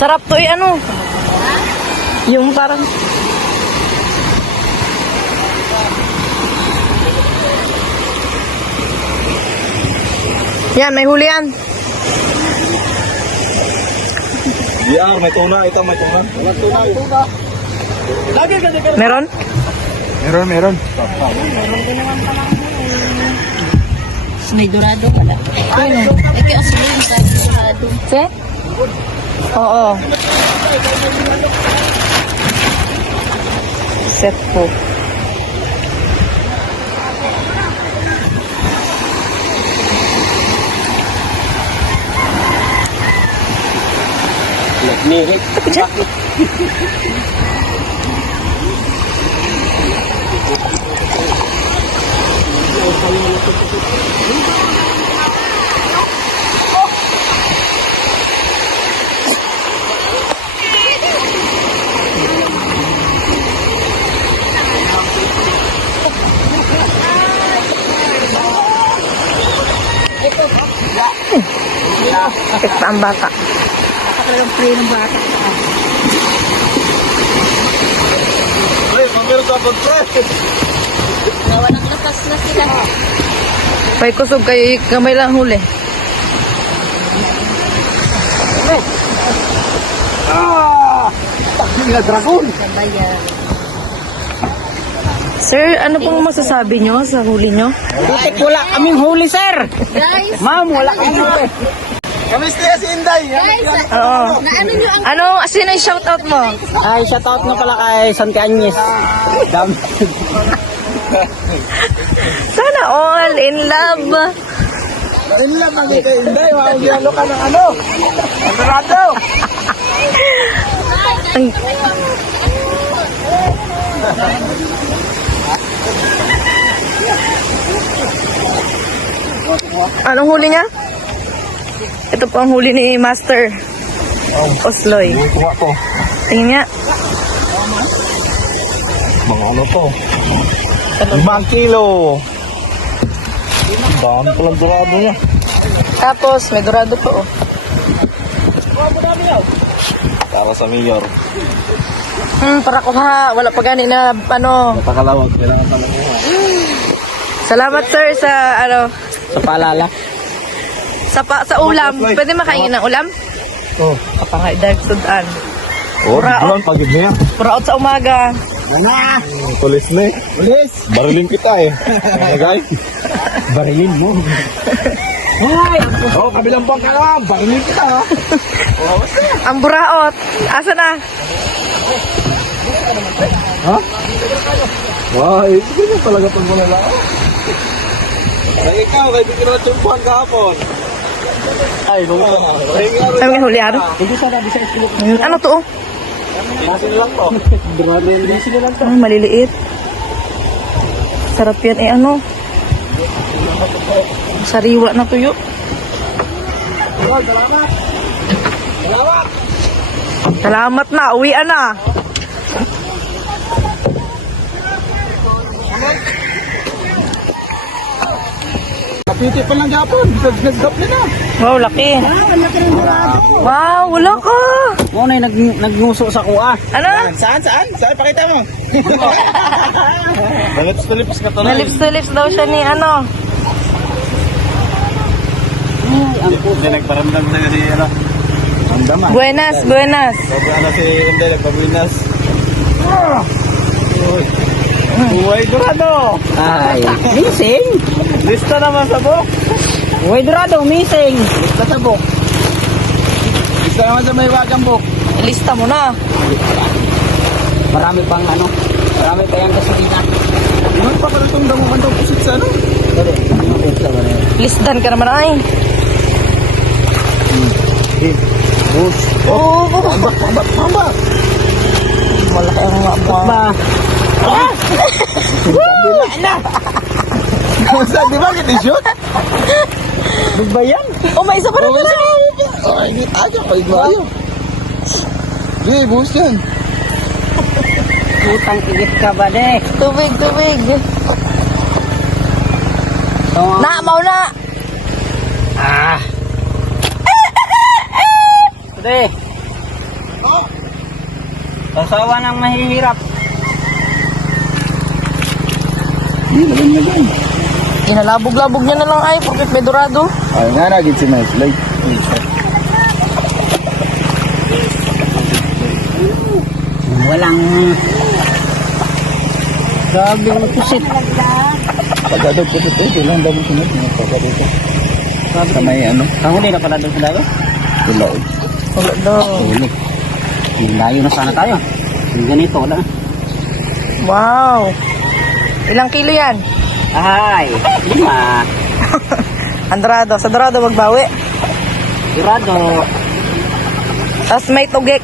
Sarap to ano. Yung parang... Yan, may huli yan. VR, may tuna. Ito, may tuna. Walang tuna. Lagi ka dito. Meron? Meron. Meron din naman pala. May dorado pala. Ayun. Ay, kaya asli sa dorado. Si? Oo. Set po. Mirik. Sakit pa ang bata. Nakakalang play ng bata. Ay, pamero sa pagka. Gawa ng lakas na sila. Pay kusog kayo, kamay lang huli. Takling na dragon. Sabayan. Sir, ano pong masasabi nyo sa huli nyo? Putik, wala kaming huli, sir. Guys, Ma'am, wala kaming huli. Kamis niya si Inday. guys, Oo. naano nyo ang Ano, sino yung shoutout mo? Ay, shoutout na pala kay San Cañes. Dami. Sana all in love. Ayun lang, magiging Inday. Makagyalo ka ng ano. Andrado. Ang- Anong huli niya? Ito po ang huli ni Master Osloy. Kuha ko. Tingnan niya. Mga ano to? 5 kilo. Dami palang dorado niya. Tapos, may dorado po. Oh. Para sa mayor. Para ko ha. Wala pa gani na ano. Napakalawag. Kailangan sa makuha. Salamat sir sa ano. Sa paalala. Sa ulam. Pwede makain ng ulam? Oh. Kapangay dahil sudan. Oh, Pura- biglan pagod niya. Puraot sa umaga. Tulis na eh. Bilis. Barilin kita eh. Ano guys? Barilin mo. Oh, kabilang bang ka na. Barilin kita ha. Ang buraot. Asa na? Ha? Wow, ito na talaga pag malala. Ay, ikaw, kay bigyan na tumpuan kahapon. Ay, nung Sabi nga huli ano? Hindi sana bisa iskulok. Ano to? Oh? Masin lang to. Bisin lang. Maliliit. Sarap yan eh ano. Sariwa na tuyo. Salamat na. Uwian na. Kapiti pa lang yapon. Nag-gap na na. Wow, laki. Wow, wala ka. Mo na nagnguso sa kuha. Ano? Saan? Saan? Pakita mo. Nalips ka to na. Nalips to lips daw siya ni ano. Hindi, nagparamdam na gani, ano. Ramdaman. Buenas, buenas. Sabi ano si Inday, nagpabuinas. Uy, Dorado. Ay, missing. Lista naman sa book. Uy, Dorado, missing. Lista sa book. Lista naman sa may wagang book. Lista mo na. Marami pang ano. Marami pa yan kasi dito. Iman pa pala itong damukan daw pusit sa ano? Listan ka naman ay. Bus. Oo. Hambak. Malaki ang mga buwan. Ba? Kumusta? Di ba kita-shoot? Ba yan? Oh, may isa pa naman. Ay, hindi tayo. Pag-iwayo. Di, bus yan. Putang igit ka ba, de? Tubig, tubig. So, Na, mauna. de. Kasawa ng mahihirap. Hindi, nalang na dyan. Inalabog-labog niya na lang ay, porque may dorado. Ay, nga naging si Nice Light. Walang... Grabe yung pusit. Pagkadog ko ito, ilang daw mo sunod. Pagkadog ko. Sa may ano, Kahuli na pala doon sa dagat. tula. Wala daw. Huli. Layo na sana tayo. Yung ganito, wala. Wow. Ilang kilo yan? Ay, 5. Ang dorado. Sa dorado magbawi. Durado. Tapos may tugik.